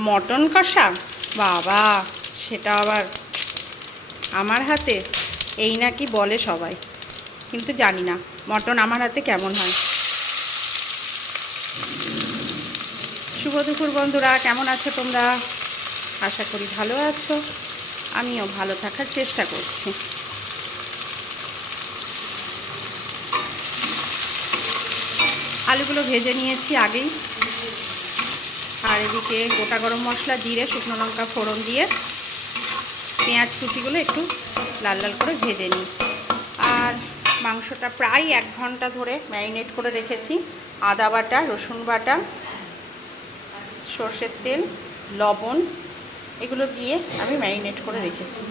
Mutton কষা? বাবা, সেটা আবার আমার হাতে? এই নাকি বলে সবাই। কিন্তু জানি না, মটন আমার হাতে কেমন হয়। শুভ দুপুর বন্ধুরা, কেমন আছো তোমরা? আশা করি ভালো আছো। আমিও ভালো থাকার চেষ্টা করছি। আলুগুলো ভেজে নিয়েছি আগেই। আর এদিকে গোটা গরম মশলা জিরে, শুকনো লঙ্কা ফোড়ন দিয়ে পেঁয়াজ কুচিগুলো একটু লাল লাল করে ভেজে নিই। আর মাংসটা প্রায় এক ঘণ্টা ধরে ম্যারিনেট করে রেখেছি। আদা বাটা, রসুন বাটা, সর্ষের তেল, লবণ, এগুলো দিয়ে আমি ম্যারিনেট করে রেখেছি।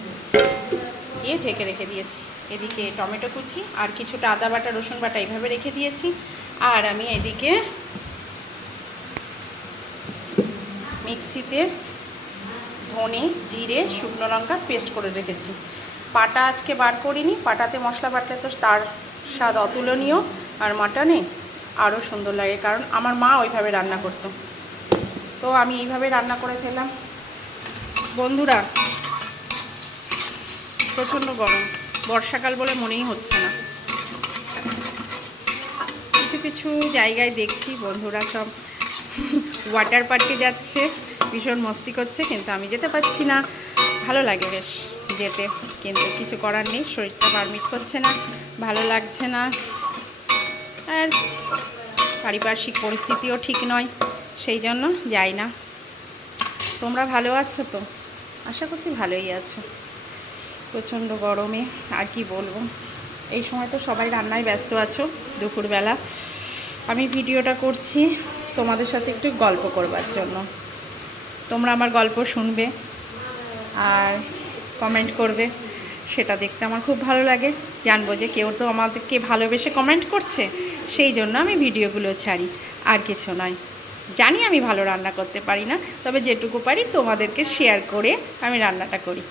দিয়ে ঢেকে রেখে দিয়েছি। এদিকে টমেটো কুচি আর কিছুটা আদা বাটা, রসুন বাটা এইভাবে রেখে দিয়েছি। আর আমি এদিকে মিক্সিতে ধনে, জিরে, শুকনো লঙ্কা পেস্ট করে রেখেছি। পাটা আজকে বার করিনি, পাটাতে মশলা বাটলে তো তার স্বাদ অতুলনীয় আর মাটনে আরও সুন্দর লাগে, কারণ আমার মা ওইভাবে রান্না করতো। তো আমি এইভাবে রান্না করে ফেললাম। বন্ধুরা, প্রচণ্ড গরম। বর্ষাকাল বলে মনেই হচ্ছে না। কিছু কিছু জায়গায় দেখছি বন্ধুরা সব ওয়াটার পার্কে যাচ্ছে। ভীষণ মস্তি করছে, কিন্তু আমি যেতে পারছি না। ভালো লাগে বেশ যেতে, কিন্তু কিছু করার নেই, শরীরটা পারমিট করছে না, ভালো লাগছে না। আর পারিপার্শ্বিক পরিস্থিতিও ঠিক নয়, সেই জন্য যাই না। তোমরা ভালো আছো তো? আশা করছি ভালোই আছো। প্রচণ্ড গরমে, আর কি বলব? এই সময় তো সবাই রান্নায় ব্যস্ত আছো, দুপুরবেলা। আমি ভিডিওটা করছি তোমাদের সাথে একটু গল্প করবার জন্য। তোমরা আমার গল্প শুনবে আর কমেন্ট করবে, সেটা দেখতে আমার খুব ভালো লাগে। জানব যে কেউ তো আমাদেরকে ভালোবেসে কমেন্ট করছে, সেই জন্য আমি ভিডিওগুলো ছাড়ি, আর কিছু নয়। জানি আমি ভালো রান্না করতে পারি না, তবে যেটুকু পারি তোমাদেরকে শেয়ার করে আমি রান্নাটা করি।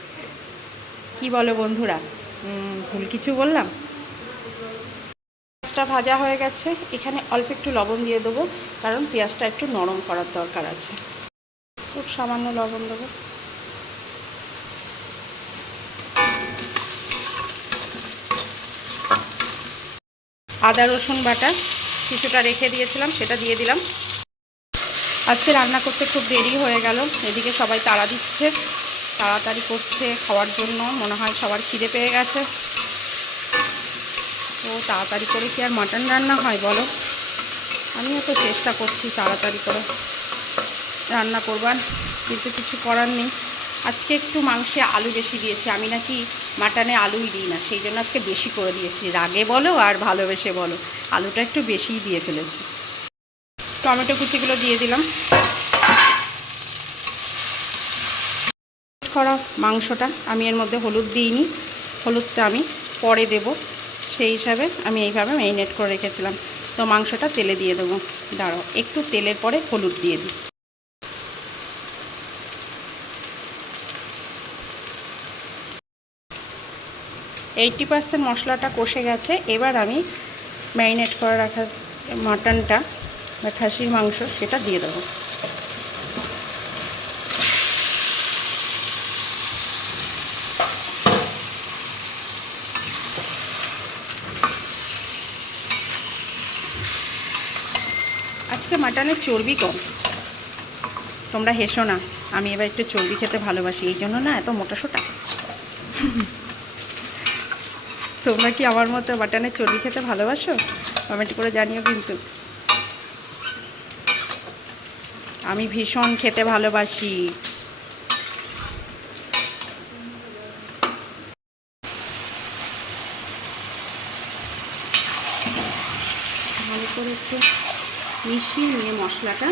কি বলো বন্ধুরা? ভুল কিছু বললাম? পেঁয়াজটা ভাজা হয়ে গেছে। এখানে অল্প একটু লবণ দিয়ে দেবো, কারণ পেঁয়াজটা একটু নরম করার দরকার আছে। খুব সামান্য লবণ দেবো। আদা, রসুন বাটা কিছুটা রেখে দিয়েছিলাম, সেটা দিয়ে দিলাম। আজকে রান্না করতে খুব দেরি হয়ে গেল, এদিকে সবাই তাড়া দিচ্ছে, তাড়াতাড়ি করছে খাওয়ার জন্য, মনে হয় সবার খিদে পেয়ে গেছে। তো তাড়াতাড়ি করে কি আর মাটন রান্না হয় বলো? আমিও তো চেষ্টা করছি তাড়াতাড়ি করে রান্না করবার, কিন্তু কিছু করার নেই। আজকে একটু মাংসে আলু বেশি দিয়েছি, আমি নাকি মাটনে আলুই দিই না, সেই জন্য আজকে বেশি করে দিয়েছি। রাগে বলো আর ভালোবেসে বলো, আলুটা একটু বেশিই দিয়ে ফেলেছি। টমেটো কুচিগুলো দিয়ে দিলাম। করা মাংসটা, আমি এর মধ্যে হলুদ দিইনি, হলুদটা আমি পরে দেব। সেই হিসাবে আমি এইভাবে ম্যারিনেট করে রেখেছিলাম। তো মাংসটা তেলে দিয়ে দেবো। দাঁড়াও, একটু তেলের পরে হলুদ দিয়ে দিই। এইটটি পার্সেন্ট মশলাটা কষে গেছে। এবার আমি ম্যারিনেট করে রাখা মাটনটা বা খাসির মাংস, সেটা দিয়ে দেবো আজকে মাটনের চর্বি কম। তোমরা হেসো না, আমি এবার একটু চর্বি খেতে ভালোবাসি, এই জন্য না এত মোটা সোটা। তোমরা কি আমার মতো মাটনের চর্বি খেতে ভালোবাসো? কমেন্ট করে জানিও কিন্তু। আমি ভীষণ খেতে ভালোবাসি। ভালো করে একটু মিশিয়ে নিয়ে মশলাটা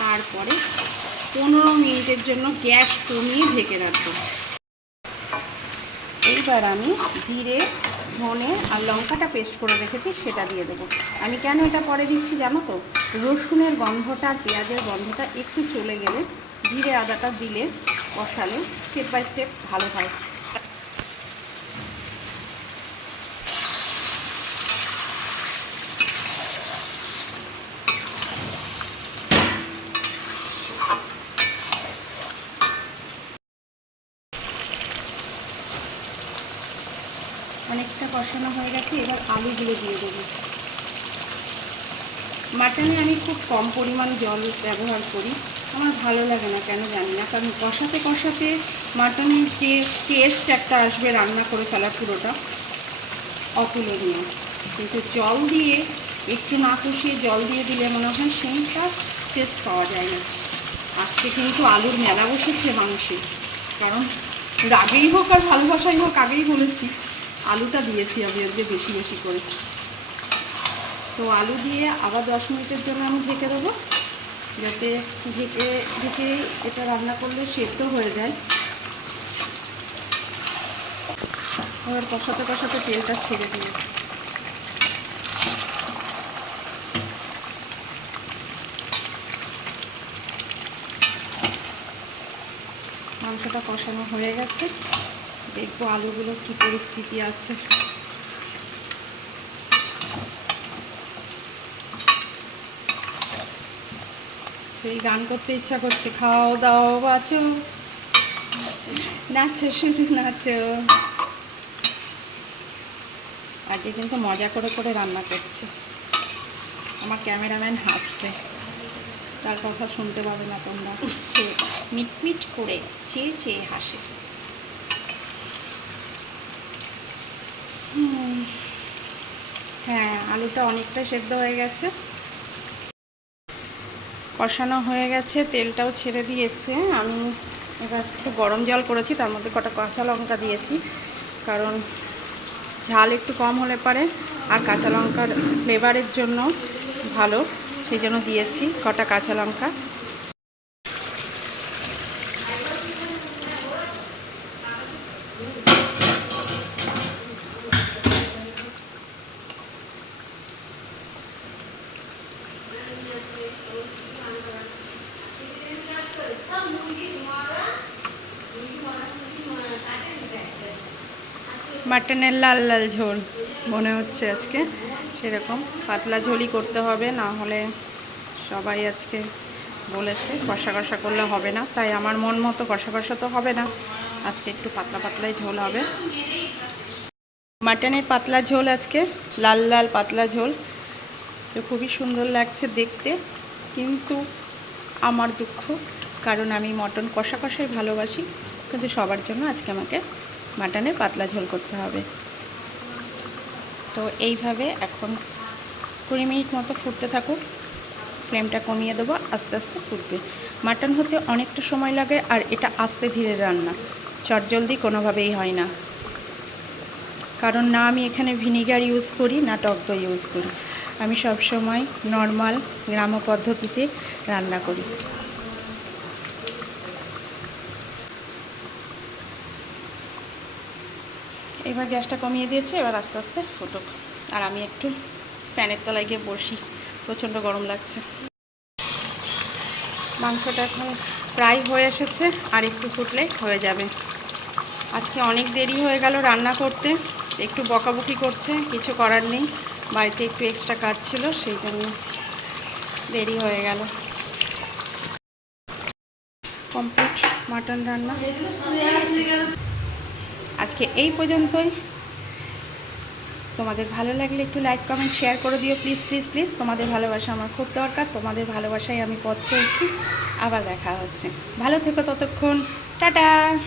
তারপরে পনেরো মিনিটের জন্য গ্যাস কমিয়ে ঢেকে রাখব। এইবার আমি জিরে, ধনে আর লঙ্কাটা পেস্ট করে রেখেছি, সেটা দিয়ে দেবো। আমি কেন এটা পরে দিচ্ছি জানো তো? রসুনের গন্ধটা আর পেঁয়াজের গন্ধটা একটু চলে গেলে জিরে আদাটা দিলে কষালে স্টেপ বাই স্টেপ ভালো হয়। কষানো হয়ে গেছে, এবার আলুগুলো দিয়ে দেবো। মাটনে আমি খুব কম পরিমাণ জল ব্যবহার করি। আমার ভালো লাগে না, কেন জানি না, কারণ কষাতে কষাতে মাটনের যে টেস্ট একটা আসবে রান্না করে ফেলা পুরোটা অতুলনীয়। কিন্তু জল দিয়ে, একটু না কষিয়ে জল দিয়ে দিলে মনে হয় সেইটা টেস্ট পাওয়া যায় না। আজকে কিন্তু আলুর মেলা বসেছে মাংসে, কারণ রাগেই হোক আর ভালোবাসাই হোক আগেই বলেছি। আলুটা দিয়েছি আমি আজকে বেশি বেশি করে। তো আলু দিয়ে আবার দশ মিনিটের জন্য আমি ঢেকে দেবো। যাতে ঢেকে ঢেকে এটা রান্না করলে সেদ্ধ হয়ে যায়। এবার কষাতে কষাতে তেলটা ছেড়ে দিয়েছি মাংসটা কষানো হয়ে গেছে। দেখব আলুগুলো কি পরিস্থিতি আছে। সেই গান করতে ইচ্ছা করছে। খাও দাও বাঁচো নাচো, শুধু নাচো। আজকে কিন্তু মজা করে করে রান্না করছে। আমার ক্যামেরাম্যান হাসছে। তার কথা শুনতে পাবে না তোমরা। সে মিটমিট করে চেয়ে চেয়ে হাসে। হ্যাঁ আলুটা অনেকটা সেদ্ধ হয়ে গেছে। কষানো হয়ে গেছে, তেলটাও ছেড়ে দিয়েছে। আমি এবার একটু গরম জল করেছি, তার মধ্যে কটা কাঁচা লঙ্কা দিয়েছি, কারণ ঝাল একটু কম হলে পারে। আর কাঁচা লঙ্কার ফ্লেভারের জন্য ভালো, সেই জন্য দিয়েছি কটা কাঁচা লঙ্কা। মাটনের লাল লাল ঝোল মনে হচ্ছে আজকে। সেরকম পাতলা ঝোলই করতে হবে, না হলে সবাই আজকে বলেছে কষা কষা করলে হবে না। তাই আমার মন মতো কষা কষা তো হবে না। আজকে একটু পাতলা পাতলাই ঝোল হবে। মাটনের পাতলা ঝোল আজকে, লাল লাল পাতলা ঝোল। তো খুবই সুন্দর লাগছে দেখতে, কিন্তু আমার দুঃখ, কারণ আমি মটন কষা কষাই ভালোবাসি। কিন্তু সবার জন্য আজকে আমাকে মাটনের পাতলা ঝোল করতে হবে। তো এইভাবে এখন কুড়ি মিনিট মতো ফুটতে থাকুক। ফ্লেমটা কমিয়ে দেবো, আস্তে আস্তে ফুটবে। মাটন হতে অনেকটা সময় লাগে আর এটা আস্তে ধীরে রান্না। চটজলদি কোনোভাবেই হয় না। কারণ না আমি এখানে ভিনিগার ইউজ করি, না টক দই ইউজ করি। আমি সবসময় নর্মাল গ্রাম্য পদ্ধতিতে রান্না করি। এবার গ্যাসটা কমিয়ে দিয়েছে, এবার আস্তে আস্তে ফুটুক। আর আমি একটু ফ্যানের তলায় গিয়ে বসি, প্রচণ্ড গরম লাগছে। মাংসটা এখন প্রায় হয়ে এসেছে, আর একটু ফুটলে হয়ে যাবে। আজকে অনেক দেরি হয়ে গেল রান্না করতে, একটু বকাবকি করছে, কিছু করার নেই। বাড়িতে একটু এক্সট্রা কাজ ছিল, সেই জন্য দেরি হয়ে গেল। কমপ্লিট মাটন রান্না। আজকে এই পর্যন্তই। তোমাদের ভালো লাগলে একটু লাইক কমেন্ট শেয়ার করে দিও প্লিজ প্লিজ প্লিজ তোমাদের ভালোবাসা আমার খুব দরকার। তোমাদের ভালোবাসায় আমি পথ চলছি। আবার দেখা হচ্ছে। ভালো থেকো ততক্ষণ। টাটা!